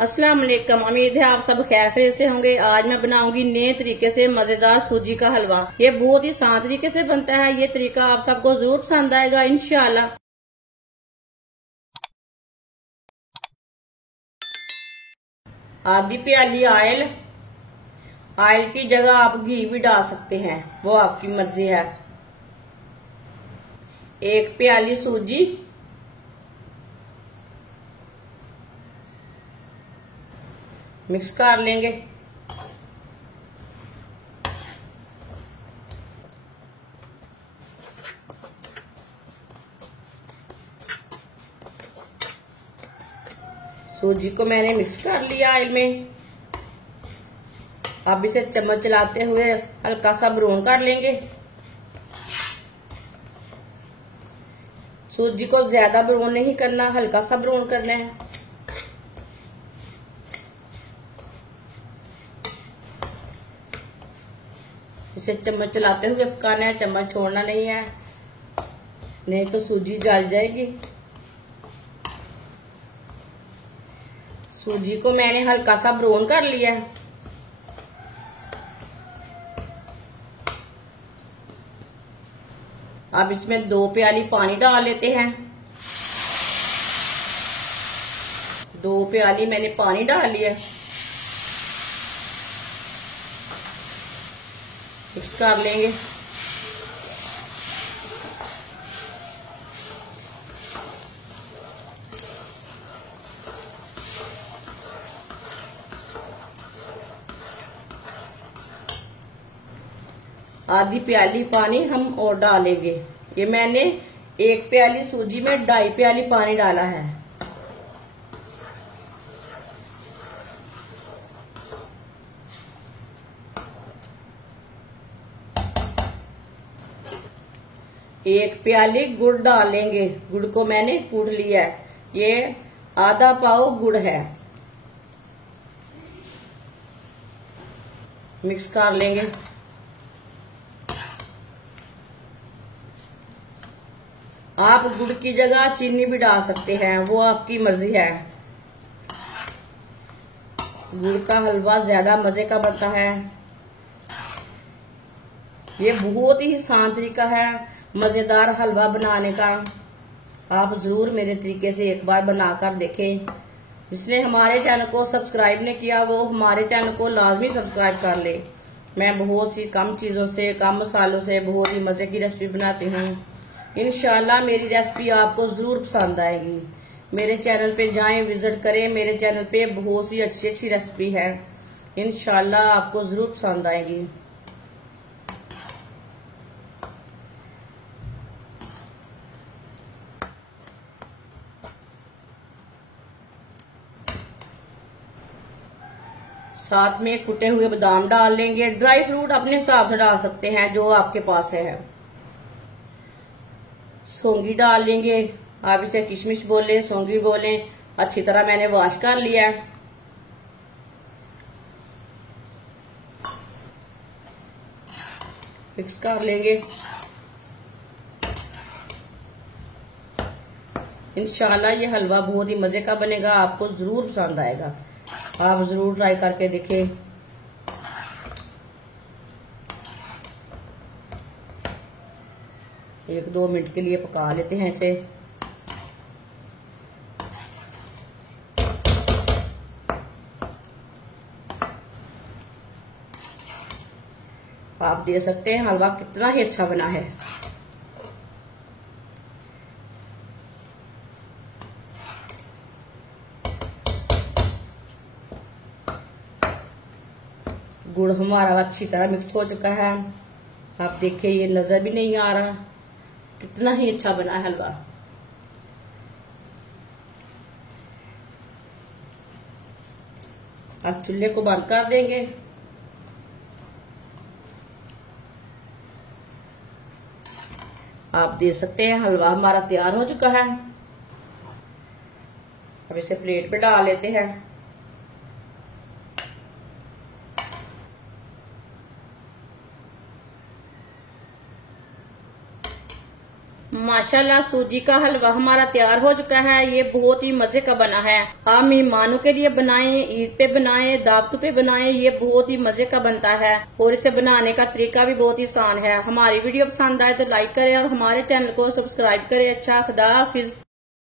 अस्सलाम वालेकुम। उम्मीद है आप सब खैर खैरियत से होंगे। आज मैं बनाऊंगी नए तरीके से मजेदार सूजी का हलवा। ये बहुत ही आसान तरीके से बनता है। ये तरीका आप सबको जरूर पसंद आएगा इंशाल्लाह। आधी प्याली ऑयल की जगह आप घी भी डाल सकते हैं, वो आपकी मर्जी है। एक प्याली सूजी, मिक्स कर लेंगे। सूजी को मैंने मिक्स कर लिया ऑयल में। अब इसे चम्मच चलाते हुए हल्का सा ब्राउन कर लेंगे। सूजी को ज्यादा ब्राउन नहीं करना, हल्का सा ब्राउन करना है। इसे चम्मच चलाते हुए पकाना है, चम्मच छोड़ना नहीं है, नहीं तो सूजी जल जाएगी। सूजी को मैंने हल्का सा ब्राउन कर लिया है। अब इसमें 2 प्याली पानी डाल लेते हैं। 2 प्याली मैंने पानी डाल लिया। मिक्स कर लेंगे। आधी प्याली पानी हम और डालेंगे। ये मैंने 1 प्याली सूजी में 2.5 प्याली पानी डाला है। एक प्याली गुड़ डालेंगे। गुड़ को मैंने कूट लिया है। ये आधा पाव गुड़ है। मिक्स कर लेंगे। आप गुड़ की जगह चीनी भी डाल सकते हैं, वो आपकी मर्जी है। गुड़ का हलवा ज्यादा मजे का बनता है। ये बहुत ही आसान तरीका है मजेदार हलवा बनाने का। आप जरूर मेरे तरीके से एक बार बनाकर देखें। जिसने हमारे चैनल को सब्सक्राइब नहीं किया वो हमारे चैनल को लाजमी सब्सक्राइब कर ले। मैं बहुत सी कम चीजों से, कम मसालों से बहुत ही मजे की रेसिपी बनाती हूँ। इंशाल्लाह मेरी रेसिपी आपको जरूर पसंद आएगी। मेरे चैनल पे जाएं, विजिट करें। मेरे चैनल पे बहुत सी अच्छी अच्छी रेसिपी है। इंशाल्लाह आपको जरूर पसंद आएगी। साथ में कुटे हुए बादाम डाल लेंगे। ड्राई फ्रूट अपने हिसाब से डाल सकते हैं जो आपके पास है। सौंगी डाल लेंगे। आप इसे किशमिश बोले, सौंगी बोले। अच्छी तरह मैंने वॉश कर लिया है। मिक्स कर लेंगे। इंशाल्लाह ये हलवा बहुत ही मजे का बनेगा, आपको जरूर पसंद आएगा। आप जरूर ट्राई करके देखें। एक 2 मिनट के लिए पका लेते हैं इसे। आप देख सकते हैं हलवा कितना ही अच्छा बना है। गुड़ हमारा अच्छी तरह मिक्स हो चुका है। आप देखिए ये नजर भी नहीं आ रहा, कितना ही अच्छा बना है हलवा। अब चूल्हे को बंद कर देंगे। आप देख सकते हैं हलवा हमारा तैयार हो चुका है। अब इसे प्लेट पे डाल लेते हैं। माशाल्लाह सूजी का हलवा हमारा तैयार हो चुका है। ये बहुत ही मजे का बना है। आप मेहमानों के लिए बनाएं, ईद पे बनाएं, दावतों पे बनाएं। ये बहुत ही मजे का बनता है और इसे बनाने का तरीका भी बहुत ही आसान है। हमारी वीडियो पसंद आए तो लाइक करें और हमारे चैनल को सब्सक्राइब करें। अच्छा, खुदा हाफिज।